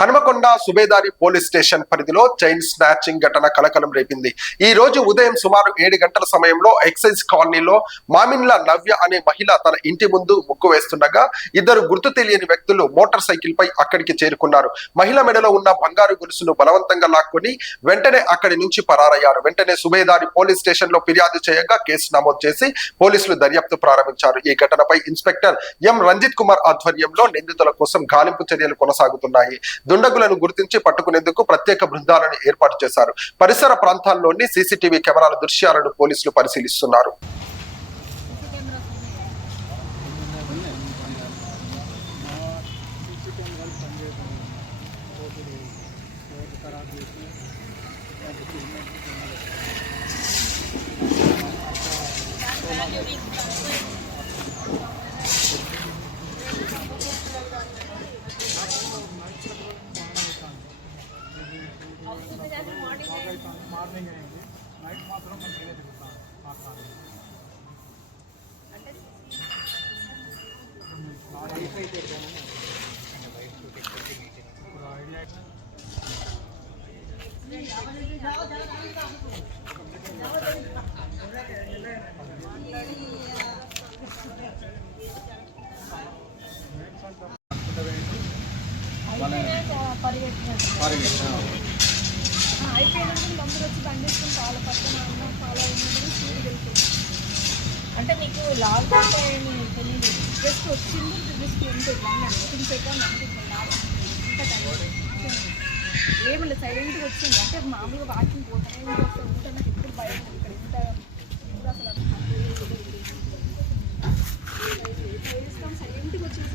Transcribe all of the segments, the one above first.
Hanumakonda Subedari police station పరిధిలో chain snatching ఘటన కలకలం రేపింది. ఈ రోజు ఉదయం సుమారు 7 గంటల సమయంలో ఎక్సైజ్ కాలనీలో మామిన్ల నవ్య అనే మహిళ తన ఇంటి ముందు ముగ్గు వేస్తుండగా ఇద్దరు గుర్తు తెలియని వ్యక్తులు మోటార్ సైకిల్ పై అక్కడికి చేరుకున్నారు. మహిళ మెడలో ఉన్న బంగారు గొలుసును బలవంతంగా లాక్కొని వెంటనే అక్కడి నుంచి పరారయ్యారు. వెంటనే సుబేదారి పోలీస్ స్టేషన్ లో ఫిర్యాదు చేయగా కేసు నమోదు చేసి పోలీసులు దర్యాప్తు ప్రారంభించారు. ఈ ఘటనపై ఇన్స్పెక్టర్ ఎం రంజిత్ కుమార్ ఆధ్వర్యంలో నిందితుల కోసం గాలింపు చర్యలు కొనసాగుతున్నాయి. దుండగులను గుర్తించి పట్టుకునేందుకు ప్రత్యేక బృందాలను ఏర్పాటు చేశారు. పరిసర ప్రాంతాల్లోని సీసీటీవీ కెమెరాల దృశ్యాలను పోలీసులు పరిశీలిస్తున్నారు. మార్నింగ్ అయింది, నైట్ మాత్రం మంచిగా తిరుగుతాను. అయిపోయినాక నంబర్ వచ్చి బండి వేసుకుని ఫాలో పక్కన ఫాలో అయినట్టు స్పీడ్ వెళ్తుంది. అంటే నీకు లాగ్ అంటే తెలియదు, జస్ట్ వచ్చింది జస్ట్ ఉంటుంది 1 సెకండ్ అనుకుంటున్నాను. ఇంకా టైం ఏమన్నా సైలెంట్గా వచ్చింది అంటే మామూలుగా వాకింగ్ పోతానే ఉంటే నాకు ఎప్పుడు భయం ఇక్కడ ఇంత అసలు చేస్తాం సైలెంట్గా వచ్చింది.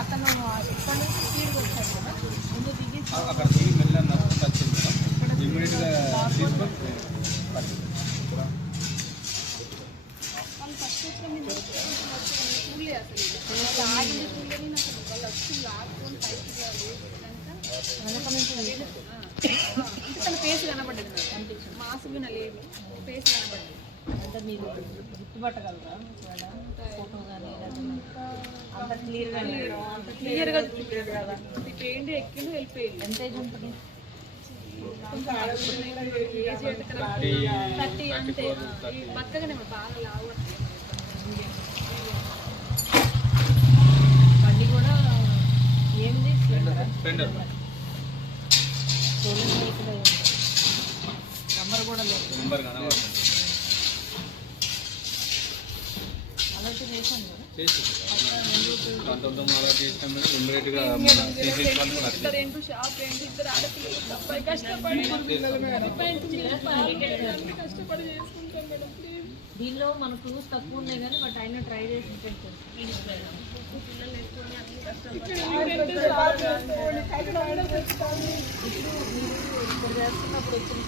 అతను ఇక్కడ నుంచి స్పీడ్గా వచ్చాడు కదా, ముందు దిగి అక్కడ దిగి మెల్లగా వచ్చింది మేడం. ఇమ్మీడియట్గా తీసుకొని వాళ్ళు ఫస్ట్ వచ్చి చూడలే అసలు ఆగింది చూడలేని అసలు వాళ్ళు వచ్చి లాక్కొని పైకి అంటే తన ఫేస్ కనబడ్డది నాకు కనిపించింది. మాస్క్ విన లేదు, ఫేస్ కనబడ్డది. అంటే మీరు గుర్తుపట్టగలరా ఫోటో కానీ అంత క్లియర్గా చూపించారు కదా. ట్రైన్ ఎక్కింది వెళ్ళిపోయింది. ఎంత ఏజ్ ఉంటుంది? 30 అంతే. పక్కగానే బాగా లావు. బండి కూడా ఏంది నంబర్ కూడా లేదు. అలర్ట్ చేశాను కదా షాప్ ఏంటి ఇద్దరు ఆడపిల్లలు అబ్బాయి కష్టపడి చేసుకుంటాం మేడం. దీనిలో మన క్లూస్ తక్కువ ఉన్నాయి కానీ బట్ అయినా ట్రై చేసి పిల్లలు వేసుకొని అన్ని కష్టపడి ఇప్పుడు చేస్తున్నప్పుడు వచ్చిన